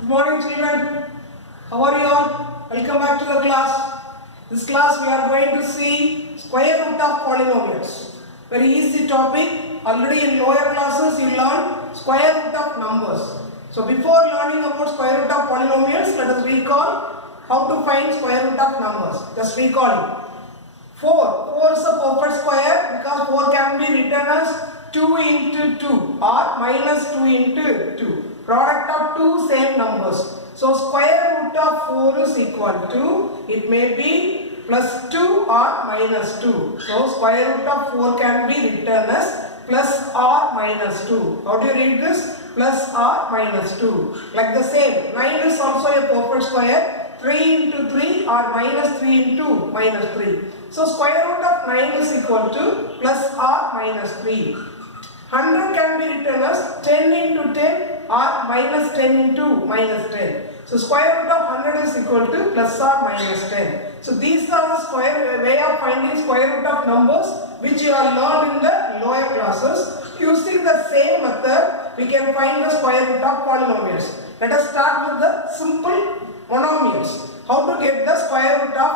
Good morning, children. How are you all? Welcome back to the class. This class we are going to see square root of polynomials. Very easy topic. Already in lower classes you learned square root of numbers. So before learning about square root of polynomials, let us recall how to find square root of numbers. Just recalling. 4 is a perfect square because 4 can be written as 2 into 2 or minus 2 into 2. Product of two same numbers. So square root of 4 is equal to, it may be plus 2 or minus 2. So square root of 4 can be written as plus or minus 2. How do you read this? Plus or minus 2. Like the same, 9 is also a perfect square. 3 into 3 or minus 3 into minus 3. So square root of 9 is equal to plus or minus 3. 100 can be written as 10 into 10 or minus 10 into minus 10. So square root of 100 is equal to plus or minus 10. So these are the way of finding square root of numbers which you have learned in the lower classes. Using the same method, we can find the square root of polynomials. Let us start with the simple monomials. How to get the square root of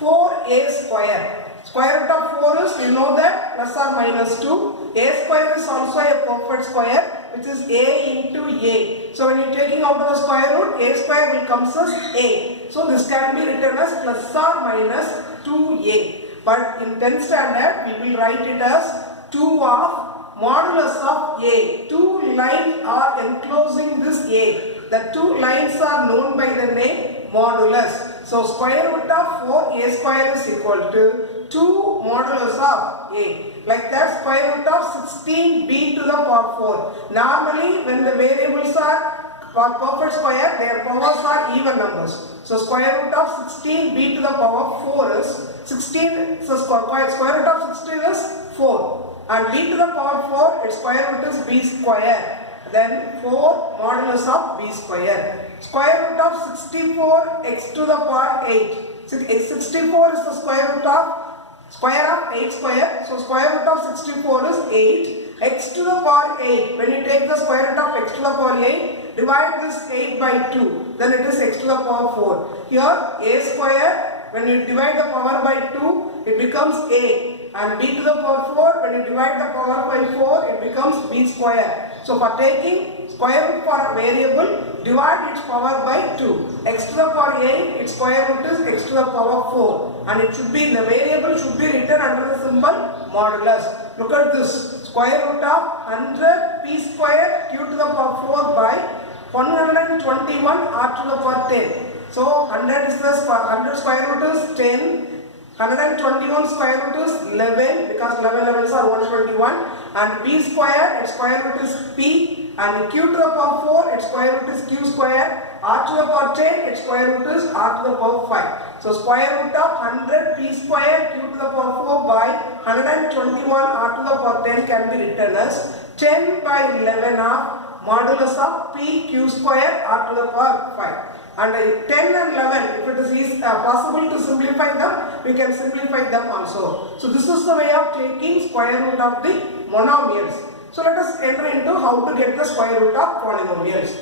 4a square? Square root of 4 is, you know that, plus or minus 2. A square is also a perfect square, which is a into a. So when you are taking out the square root, a square will come as a. So this can be written as plus or minus 2a. But in 10th standard, we will write it as 2 of modulus of a. Two lines are enclosing this a. The two lines are known by the name modulus. So square root of 4a square is equal to 2 modulus of a. Like that, square root of 16b to the power 4. Normally, when the variables are perfect square, their powers are even numbers. So square root of 16b to the power 4 is 16. So square root of 16 is 4. And b to the power 4, its square root is b square. Then 4 modulus of b square. Square root of 64 x to the power 8. 64 is the square root of 8 square. So square root of 64 is 8. X to the power 8. When you take the square root of x to the power 8, divide this 8 by 2. Then it is x to the power 4. Here a square, when you divide the power by 2, it becomes a. And b to the power 4, when you divide the power by 4, it becomes b square. So for taking square root for a variable, divide its power by 2. X to the power 8, its square root is x to the power 4. And it should be, the variable should be written under the symbol modulus. Look at this. Square root of 100 p square q to the power 4 by 121 r to the power 10. So 100 is the 100 square root is 10. 121 square root is 11 because 11 levels are 121, and p square, its square root is p, and q to the power 4, its square root is q square, r to the power 10, its square root is r to the power 5. So square root of 100 p square q to the power 4 by 121 r to the power 10 can be written as 10 by 11 of modulus of p q square r to the power 5. And 10 and 11, if it is possible to simplify them, we can simplify them also. So this is the way of taking square root of the monomials. So let us enter into how to get the square root of polynomials.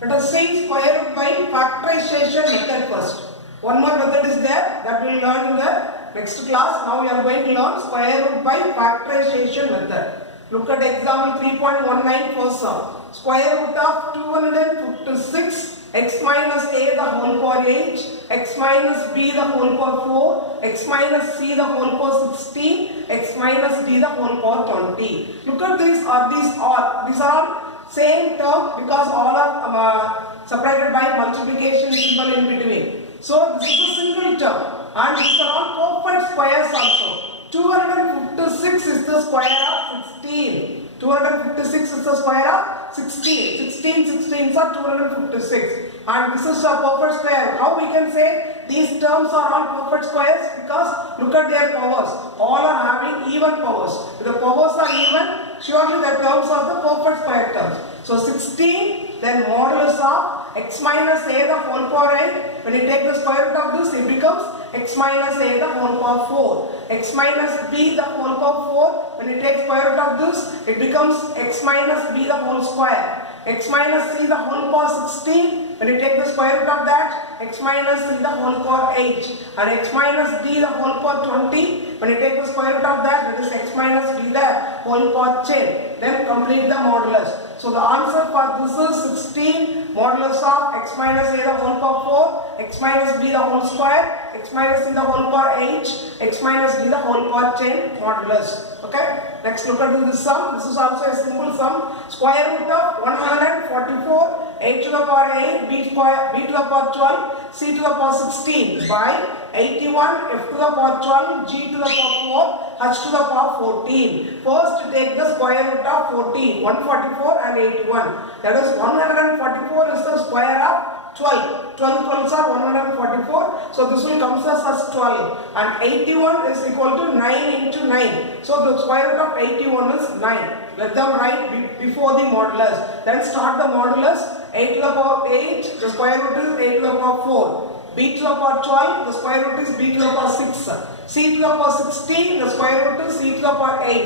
Let us see square root by factorization method first. One more method is there that we will learn in the next class. Now we are going to learn square root by factorization method. Look at example 3.19 first sum. Square root of 256 x minus a the whole power 8, x minus b the whole power 4, x minus c the whole power 16, x minus d the whole power 20. Look at these, these are all same term because all are separated by multiplication symbol in between. So this is a single term, and these are all perfect squares also. 256 is the square of 16. 256 is the square of 16. 16 are 256. And this is a perfect square. How we can say these terms are all perfect squares? Because look at their powers. All are having even powers. If the powers are even, surely the terms are the perfect square terms. So 16, then modulus of x minus a the whole power 8. When you take the square root of this, it becomes x minus a the whole power 4. X minus b the whole power 4. When you take square root of this, it becomes x minus b the whole square. x minus c the whole power 16, when you take the square root of that, x minus c the whole power 8, and x minus d the whole power 20, when you take the square root of that, that is x minus d the whole power 10. Then complete the modulus. So the answer for this is 16 modulus of x minus a the whole power 4, x minus b the whole square, x minus c the whole power 8, x minus d the whole power 10 modulus. Okay. Next look at this sum. This is also a simple sum. Square root of 144, a to the power 8, b to the power 12, c to the power 16 by 81, f to the power 12, g to the power 4, h to the power 14. First take the square root of 14, 144 and 81. That is 144 is the square of 12. 12 12s are 144. So this will come as 12. And 81 is equal to 9 into 9. So the square root of 81 is 9. Let them write before the modulus. Then start the modulus. 8 to the power 8, the square root is 8 to the power 4. B to the power 12, the square root is b to the power 6. C to the power 16, the square root is c to the power 8.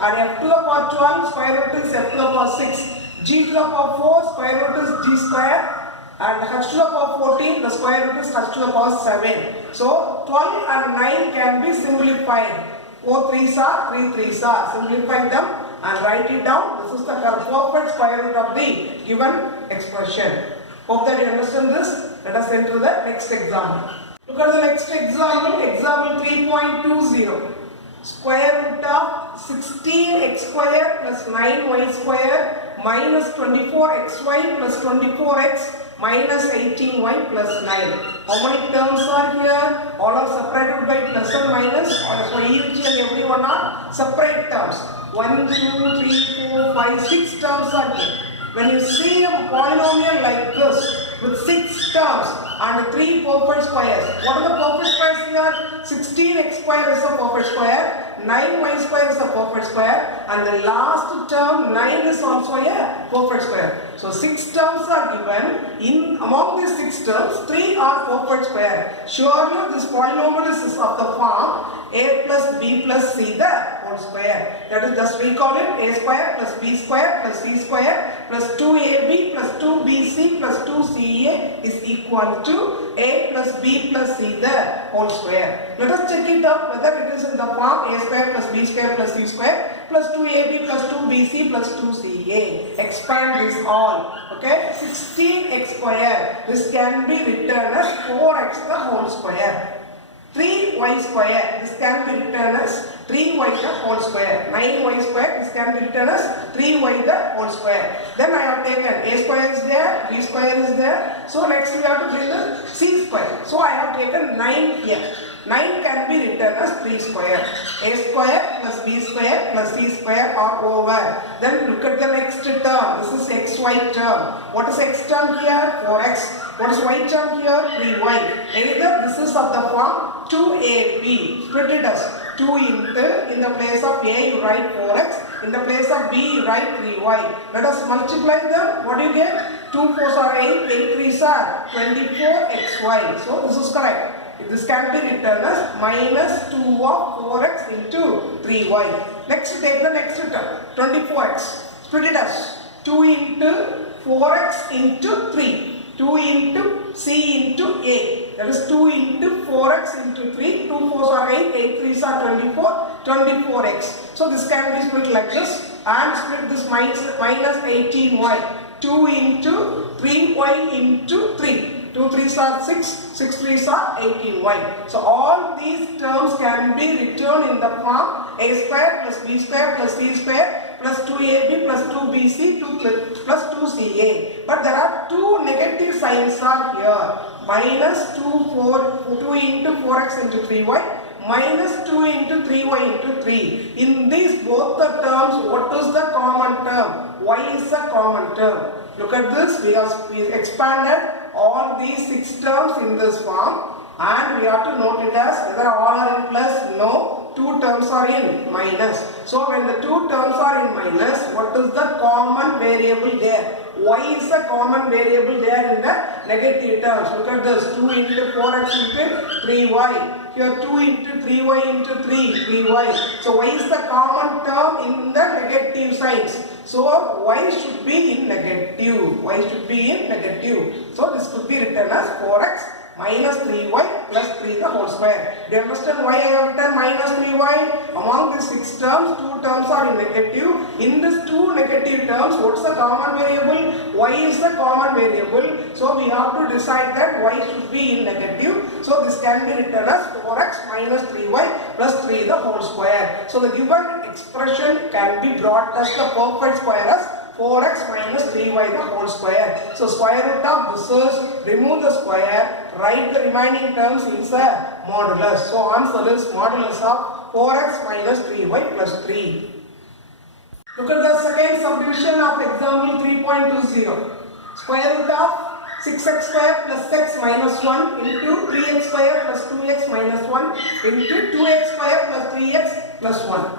And f to the power 12, square root is f to the power 6. G to the power 4, square root is g square. And h to the power 14, the square root is h to the power 7. So 12 and 9 can be simplified. 4 3s are 3 3s are. Simplify them and write it down. This is the perfect square root of the given expression. Hope that you understand this. Let us enter the next example. Look at the next example. Example 3.20. Square root of 16x square plus 9y square minus 24xy plus 24x minus 18y plus 9. How many terms are here? All are separated by plus and minus. So each and every one are separate terms. 1, 2, 3, 4, 5, 6 terms are here. When you see a polynomial like this with 6 terms and 3 perfect squares, what are the perfect squares here? 16x square is a perfect square, 9y square is a perfect square, and the last term 9 is also a perfect square. So 6 terms are given. Among these 6 terms, 3 are perfect square. Surely this polynomial is of the form a plus b plus c the whole square. That is, just recall it, a square plus b square plus c square plus 2ab plus 2bc plus 2ca is equal to a plus b plus c the whole square. Let us check it out whether it is in the form a square plus b square plus c square plus 2ab plus 2bc plus 2ca. Expand this all. Okay, 16x square. This can be written as 4x the whole square. 3y square, this can be written as 3y the whole square. 9y square, this can be written as 3y the whole square. Then I have taken a square is there, b square is there. So next we have to bring the c square. So I have taken 9 here. 9 can be written as 3 square. A square plus b square plus c square are over. Then look at the next term. This is xy term. What is x term here? 4x. What is y term here? 3y. Either this is of the form 2ab. Split it as 2 into, in the place of a you write 4x, in the place of b you write 3y. Let us multiply them. What do you get? 2 4s are 8, 8 3s are 24xy. So this is correct. This can be written as minus 2 of 4x into 3y. Next, take the next term, 24x. Split it as 2 into 4x into 3. 2 into c into a. That is 2 into 4x into 3. 2 4s are 8, 8 3s are 24, 24x. So this can be split like this and split this minus 18y. 2 into 3y into 3. 2 3s are 6, 6 3s are 18y. So all these terms can be written in the form a square plus b square plus c square plus 2ab plus 2bc plus 2ca. But there are two negative signs are here. Minus 2 into 4x into 3y minus 2 into 3y into 3. In these both the terms, what is the common term? Y is a common term. Look at this. We expanded all these 6 terms in this form and we have to note it as whether all are in plus. No, 2 terms are in minus. So when the 2 terms are in minus, what is the common variable there? Y is a common variable there in the negative terms. Look at this, 2 into 4x into 3y. Here 2 into 3y into 3y. So y is the common term in the negative signs. So y should be in negative. Y should be in negative. So this could be written as 4x minus 3y plus 3 the whole square. Do you understand why I have written minus 3y? Among these 6 terms, 2 terms are in negative. In these 2 negative terms, what is the common variable? Y is the common variable. So we have to decide that y should be in negative. So this can be written as 4x minus 3y plus 3 the whole square. So the given expression can be brought as the perfect square as 4x minus 3y the whole square. So square root of this is, remove the square, write the remaining terms inside modulus. So answer is modulus of 4x minus 3y plus 3. Look at the second subdivision of example 3.20. Square root of 6x square plus x minus 1 into 3x square plus 2x minus 1 into 2x square plus 3x plus 1.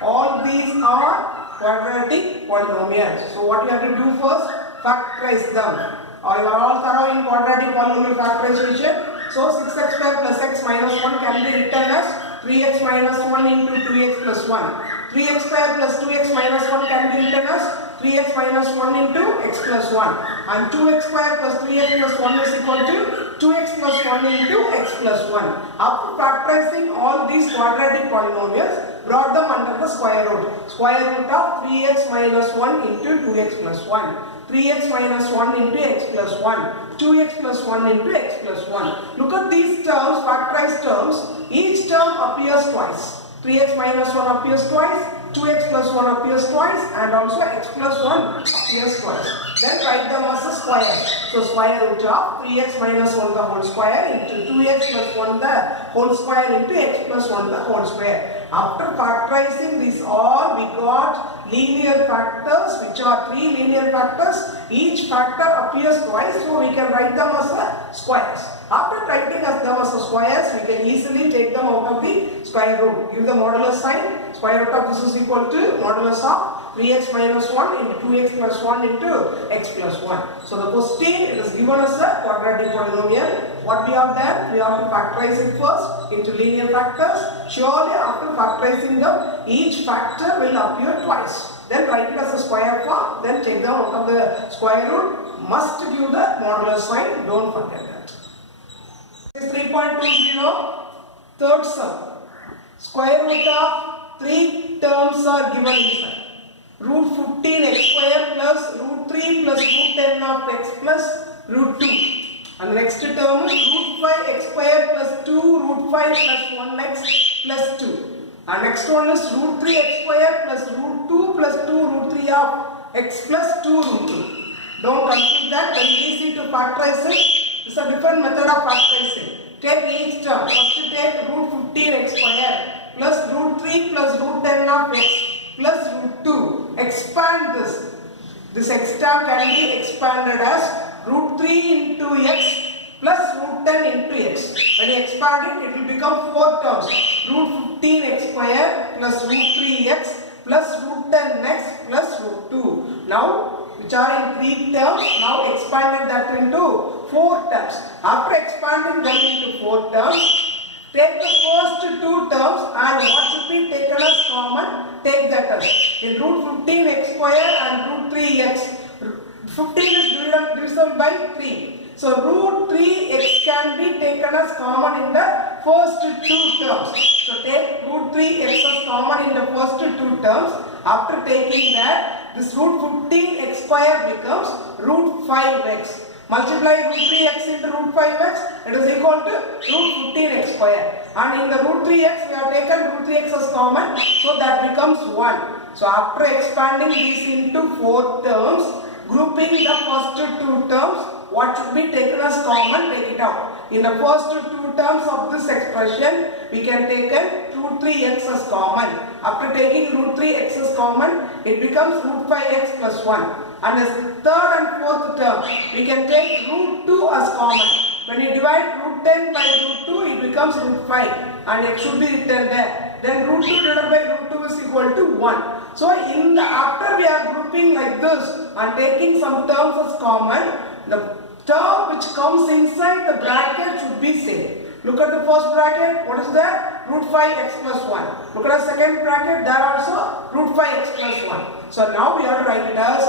All these are quadratic polynomials. So what you have to do first, factorize them. You are all thorough in quadratic polynomial factorization. So 6x square plus x minus 1 can be written as 3x minus 1 into 2x plus 1. 3x square plus 2x minus 1 can be written as 3x minus 1 into x plus 1. And 2x square plus 3x plus 1 is equal to 2x plus 1 into x plus 1. After factorizing all these quadratic polynomials, brought them under the square root. Square root of 3x minus 1 into 2x plus 1. 3x minus 1 into x plus 1. 2x plus 1 into x plus 1. Look at these terms, factorized terms. Each term appears twice. 3x minus 1 appears twice. 2x plus 1 appears twice, and also x plus 1 appears twice. Then write them as a square. So square root of 3x minus 1 the whole square into 2x plus 1 the whole square into x plus 1 the whole square. After factorizing these all, we got linear factors, which are 3 linear factors. Each factor appears twice, so we can write them as a squares. After writing them as a squares, we can easily take them out of the square root. Give the modulus sign. Square root of this is equal to modulus of 3x minus 1 into 2x plus 1 into x plus 1. So the question, it is given as a quadratic polynomial. What we have done? We have to factorize it first into linear factors. Surely after factorizing them, each factor will appear twice. Then write it as a square form. Then take them out of the square root. Must give the modulus sign. Don't forget that. 3.20, third sum. Square root of 3 terms are given inside. Root 15x square plus root 3 plus root 10 of x plus root 2. And the next term is root 5x square plus 2 root 5 plus 1x plus 2. And next one is root 3x square plus root 2 plus 2 root 3 of x plus 2 root 2. Don't confuse that, very easy to factorize it. It's a different method of factorizing. Take each term. First take root 15x square plus root 3 plus root 10 of x plus root 2. Expand this. This x term can be expanded as root 3 into x plus root 10 into x. When you expand it, it will become 4 terms. Root 15x square plus root 3x plus root 10x plus root 2. Now, which are in 3 terms, now expanded that into 4 terms. After expanding them into 4 terms, take the first 2 terms and what should be taken as common, take that as. In root 15x square and root 3x, 15 is divisible by 3. So root 3x can be taken as common in the first 2 terms. So take root 3x as common in the first 2 terms. After taking that, this root 15x square becomes root 5x. Multiply root 3x into root 5x, it is equal to root 15x square. And in the root 3x, we have taken root 3x as common, so that becomes 1. So after expanding these into 4 terms, grouping the first 2 terms, what should be taken as common, take it out. In the first 2 terms of this expression, we can take root 3x as common. After taking root 3x as common, it becomes root 5x plus 1. And as third and fourth term, we can take root 2 as common. When you divide root 10 by root 2, it becomes root 5. And it should be written there. Then root 2 divided by root 2 is equal to 1. So after we are grouping like this and taking some terms as common, the term which comes inside the bracket should be same. Look at the first bracket. What is that? Root 5x plus 1. Look at the second bracket. There also root 5x plus 1. So now we have to write it as,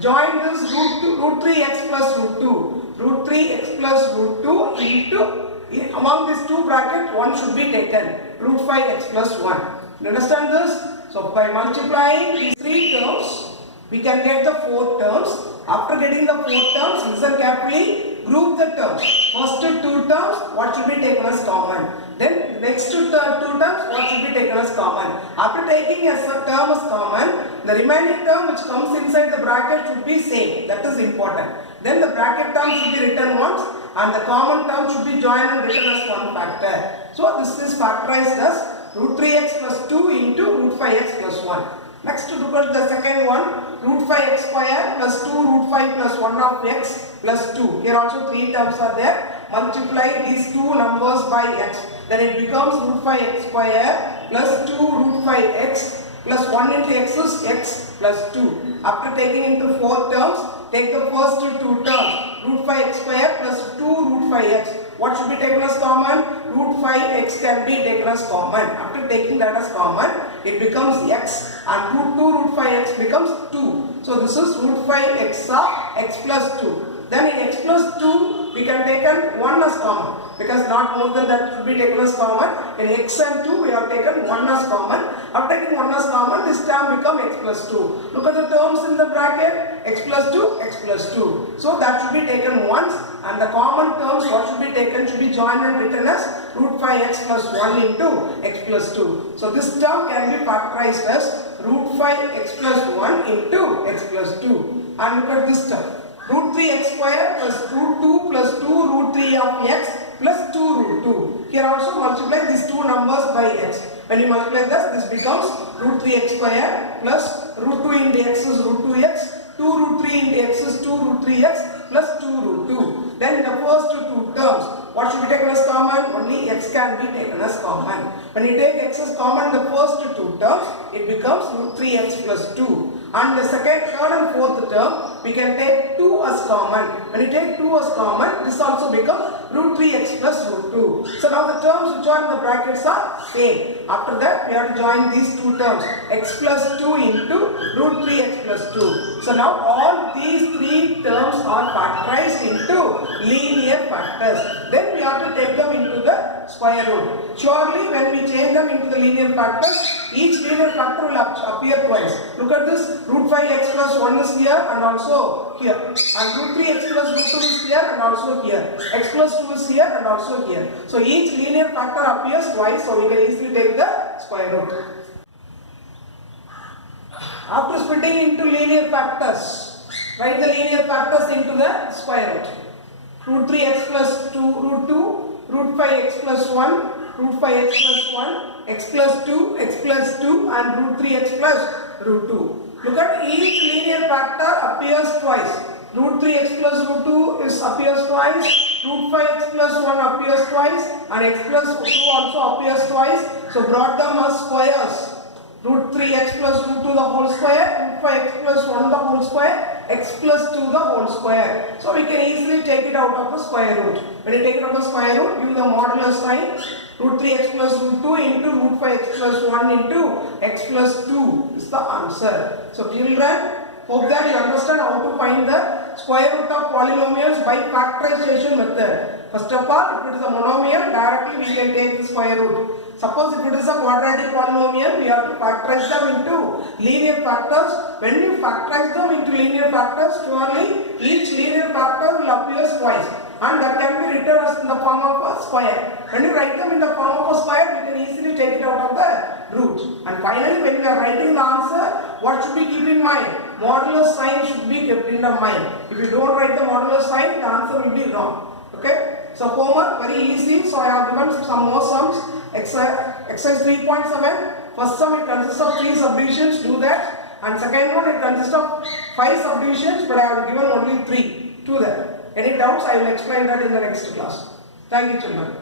join this root 3x plus root 2. Root 3x plus root 2 into, among these two brackets, one should be taken. Root 5x plus 1. You understand this? So by multiplying these three terms, we can get the four terms. After getting the four terms, listen carefully, group the terms. First two terms, what should be taken as common? Then next two terms, what should be taken as common? After taking a term as common, the remaining term which comes inside the bracket should be same. That is important. Then the bracket term should be written once and the common term should be joined and written as one factor. So this is factorized as root 3x plus 2 into root 5x plus 1. Next, look at the second one, root 5x square plus 2 root 5 plus 1 of x plus 2. Here also three terms are there. Multiply these two numbers by x. Then it becomes root 5x square plus 2 root 5x plus 1 into x is x plus 2. After taking into four terms, take the first two terms, root 5x square plus 2 root 5x. What should be taken as common? Root 5x can be taken as common. After taking that as common, it becomes x and root 2 root 5x becomes 2. So this is root 5x of x plus 2. Then in x plus 2, we can take 1 as common because not more than that should be taken as common. In x and 2, we have taken 1 as common. After taking 1 as common, this term becomes x plus 2. Look at the terms in the bracket, x plus 2, x plus 2. So that should be taken once and the common terms what should be taken should be joined and written as root 5x plus 1 into x plus 2. So this term can be factorized as root 5x plus 1 into x plus 2. And look at this term. Root 3x square plus root 2 plus 2 root 3 of x plus 2 root 2. Here also multiply these two numbers by x. When you multiply this becomes root 3x square plus root 2 into x is root 2x, 2 root 3 into x is 2 root 3x plus 2 root 2. Then the first two terms, what should be taken as common? Only x can be taken as common. When you take x as common, the first two terms, it becomes root 3x plus 2. And the second, third and fourth term, we can take 2 as common. When you take 2 as common, this also becomes root 3x plus root 2. So now the terms which are in the brackets are same. After that, we have to join these two terms, x plus 2 into root 3x plus 2. So now all these three terms are factorized into linear factors. Then we have to take them into the square root. Surely when we change them into the linear factors, each linear factor will appear twice. Look at this, root 5x plus 1 is here and also here. And root 3x plus root 2 is here and also here. X plus 2 is here and also here. So each linear factor appears twice, so we can easily take the square root. After splitting into linear factors, write the linear factors into the square root. Root 3x plus 2 root 2, root 5x plus 1, root 5x plus 1, x plus 2, x plus 2 and root 3x plus root 2. Look at each linear factor appears twice. Root 3x plus root 2 appears twice, root 5x plus 1 appears twice and x plus 2 also appears twice. So brought them as squares. Root 3x plus root 2 the whole square, root 5x plus 1 the whole square, x plus 2 the whole square. So we can easily take it out of the square root. When you take it out of the square root, use the modulus sign. Root 3x plus root 2 into root 5x plus 1 into x plus 2 is the answer. So children, hope that you understand how to find the square root of polynomials by factorization method. First of all, if it is a monomial, directly we can take the square root. Suppose if it is a quadratic polynomial, we have to factorize them into linear factors. When you factorize them into linear factors, surely each linear factor will appear twice. And that can be written as in the form of a square. When you write them in the form of a square, we can easily take it out of the root. And finally, when we are writing the answer, what should we keep in mind? Modulus sign should be kept in the mind. If you don't write the modulus sign, the answer will be wrong. Okay? So homework, very easy. So I have given some more sums. Exercise 3.7. First sum, it consists of 3 subdivisions. Do that. And second one, it consists of 5 subdivisions, but I have given only 3. Do that. Any doubts, I will explain that in the next class. Thank you, children.